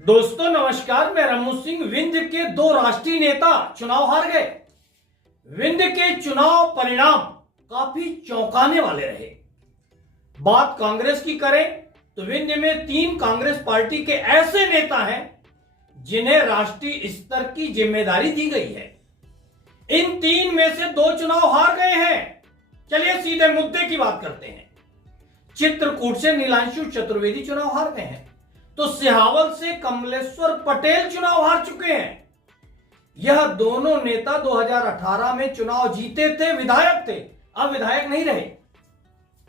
दोस्तों नमस्कार, मैं रमू सिंह। विंध्य के दो राष्ट्रीय नेता चुनाव हार गए। विंध्य के चुनाव परिणाम काफी चौंकाने वाले रहे। बात कांग्रेस की करें तो विंध्य में 3 कांग्रेस पार्टी के ऐसे नेता हैं जिन्हें राष्ट्रीय स्तर की जिम्मेदारी दी गई है। इन 3 में से 2 चुनाव हार गए हैं। चलिए सीधे मुद्दे की बात करते हैं। चित्रकूट से नीलांशु चतुर्वेदी चुनाव हार गए हैं, तो सिहावल से कमलेश्वर पटेल चुनाव हार चुके हैं। यह दोनों नेता 2018 में चुनाव जीते थे, विधायक थे, अब विधायक नहीं रहे।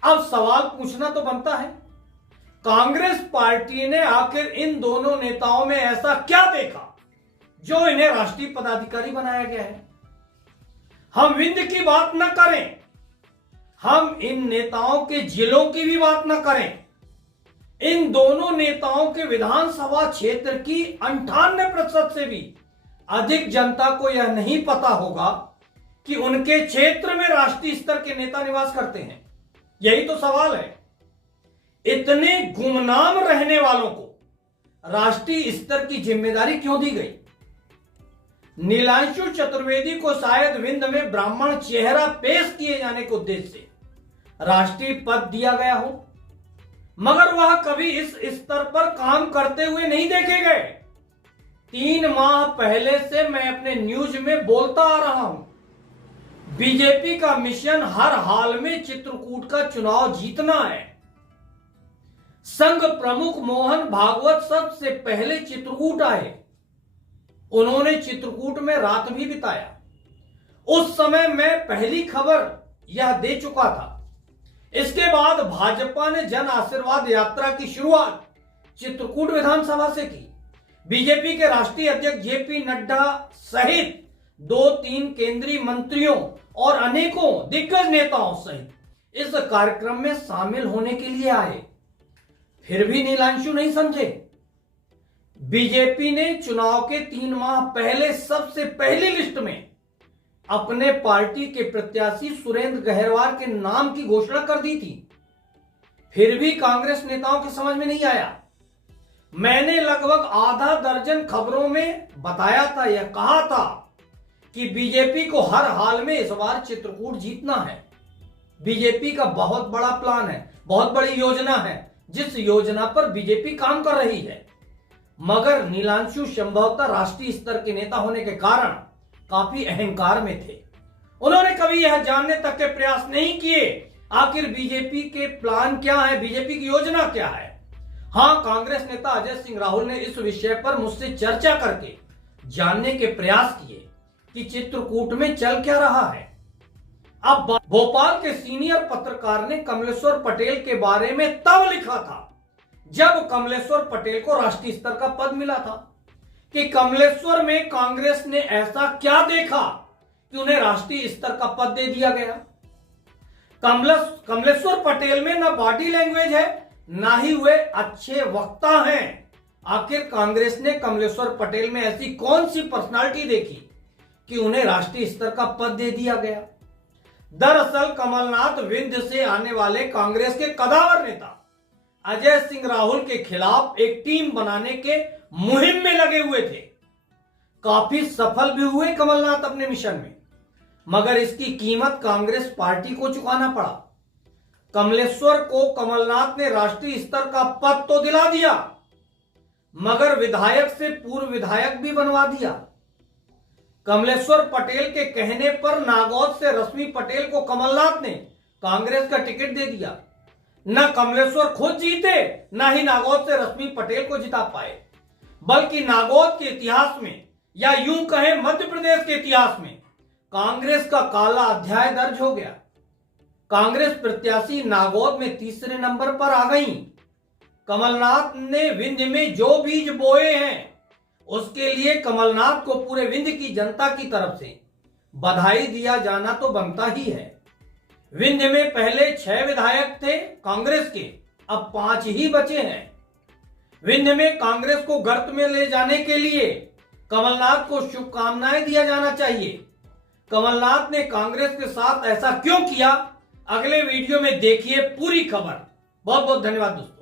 अब सवाल पूछना तो बनता है, कांग्रेस पार्टी ने आखिर इन दोनों नेताओं में ऐसा क्या देखा जो इन्हें राष्ट्रीय पदाधिकारी बनाया गया है। हम विंध्य की बात न करें, हम इन नेताओं के जिलों की भी बात न करें। इन दोनों नेताओं के विधानसभा क्षेत्र की 98% से भी अधिक जनता को यह नहीं पता होगा कि उनके क्षेत्र में राष्ट्रीय स्तर के नेता निवास करते हैं। यही तो सवाल है, इतने गुमनाम रहने वालों को राष्ट्रीय स्तर की जिम्मेदारी क्यों दी गई। नीलांशु चतुर्वेदी को शायद विंध्य में ब्राह्मण चेहरा पेश किए जाने के उद्देश्य से राष्ट्रीय पद दिया गया हो, मगर वह कभी इस स्तर पर काम करते हुए नहीं देखे गए। 3 माह पहले से मैं अपने न्यूज में बोलता आ रहा हूं, बीजेपी का मिशन हर हाल में चित्रकूट का चुनाव जीतना है। संघ प्रमुख मोहन भागवत सबसे पहले चित्रकूट आए। उन्होंने चित्रकूट में रात भी बिताया। उस समय मैं पहली खबर यह दे चुका था। इसके बाद भाजपा ने जन आशीर्वाद यात्रा की शुरुआत चित्रकूट विधानसभा से की। बीजेपी के राष्ट्रीय अध्यक्ष जेपी नड्डा सहित 2-3 केंद्रीय मंत्रियों और अनेकों दिग्गज नेताओं सहित इस कार्यक्रम में शामिल होने के लिए आए। फिर भी नीलांशु नहीं समझे। बीजेपी ने चुनाव के 3 माह पहले सबसे पहली लिस्ट में अपने पार्टी के प्रत्याशी सुरेंद्र गहरवार के नाम की घोषणा कर दी थी। फिर भी कांग्रेस नेताओं के समझ में नहीं आया। मैंने लगभग आधा दर्जन खबरों में बताया था, यह कहा था कि बीजेपी को हर हाल में इस बार चित्रकूट जीतना है। बीजेपी का बहुत बड़ा प्लान है, बहुत बड़ी योजना है, जिस योजना पर बीजेपी काम कर रही है। मगर नीलांशु संभवतः राष्ट्रीय स्तर के नेता होने के कारण काफी अहंकार में थे। उन्होंने कभी यह जानने तक के प्रयास नहीं किए आखिर बीजेपी के प्लान क्या है, बीजेपी की योजना क्या है। हां, कांग्रेस नेता अजय सिंह राहुल ने इस विषय पर मुझसे चर्चा करके जानने के प्रयास किए कि चित्रकूट में चल क्या रहा है। अब भोपाल के सीनियर पत्रकार ने कमलेश्वर पटेल के बारे में तब लिखा था जब कमलेश्वर पटेल को राष्ट्रीय स्तर का पद मिला था कि कमलेश्वर में कांग्रेस ने ऐसा क्या देखा कि उन्हें राष्ट्रीय स्तर का पद दे दिया गया। कमलेश्वर पटेल में ना बॉडी लैंग्वेज है, ना ही वे अच्छे वक्ता हैं। आखिर कांग्रेस ने कमलेश्वर पटेल में ऐसी कौन सी पर्सनालिटी देखी कि उन्हें राष्ट्रीय स्तर का पद दे दिया गया। दरअसल कमलनाथ विंध्य से आने वाले कांग्रेस के कदावर नेता अजय सिंह राहुल के खिलाफ एक टीम बनाने के मुहिम में लगे हुए थे। काफी सफल भी हुए कमलनाथ अपने मिशन में, मगर इसकी कीमत कांग्रेस पार्टी को चुकाना पड़ा। कमलेश्वर को कमलनाथ ने राष्ट्रीय स्तर का पद तो दिला दिया, मगर विधायक से पूर्व विधायक भी बनवा दिया। कमलेश्वर पटेल के कहने पर नागौद से रश्मि पटेल को कमलनाथ ने कांग्रेस का टिकट दे दिया। न कमलेश्वर खुद जीते, न ही नागौद से रश्मि पटेल को जिता पाए, बल्कि नागौद के इतिहास में या यूं कहें मध्य प्रदेश के इतिहास में कांग्रेस का काला अध्याय दर्ज हो गया। कांग्रेस प्रत्याशी नागौद में 3रे नंबर पर आ गई। कमलनाथ ने विंध्य में जो बीज बोए हैं उसके लिए कमलनाथ को पूरे विंध्य की जनता की तरफ से बधाई दिया जाना तो बनता ही है। विंध्य में पहले 6 विधायक थे कांग्रेस के, अब 5 ही बचे हैं। विंध्य में कांग्रेस को गर्त में ले जाने के लिए कमलनाथ को शुभकामनाएं दिया जाना चाहिए। कमलनाथ ने कांग्रेस के साथ ऐसा क्यों किया, अगले वीडियो में देखिए पूरी खबर। बहुत बहुत धन्यवाद दोस्तों।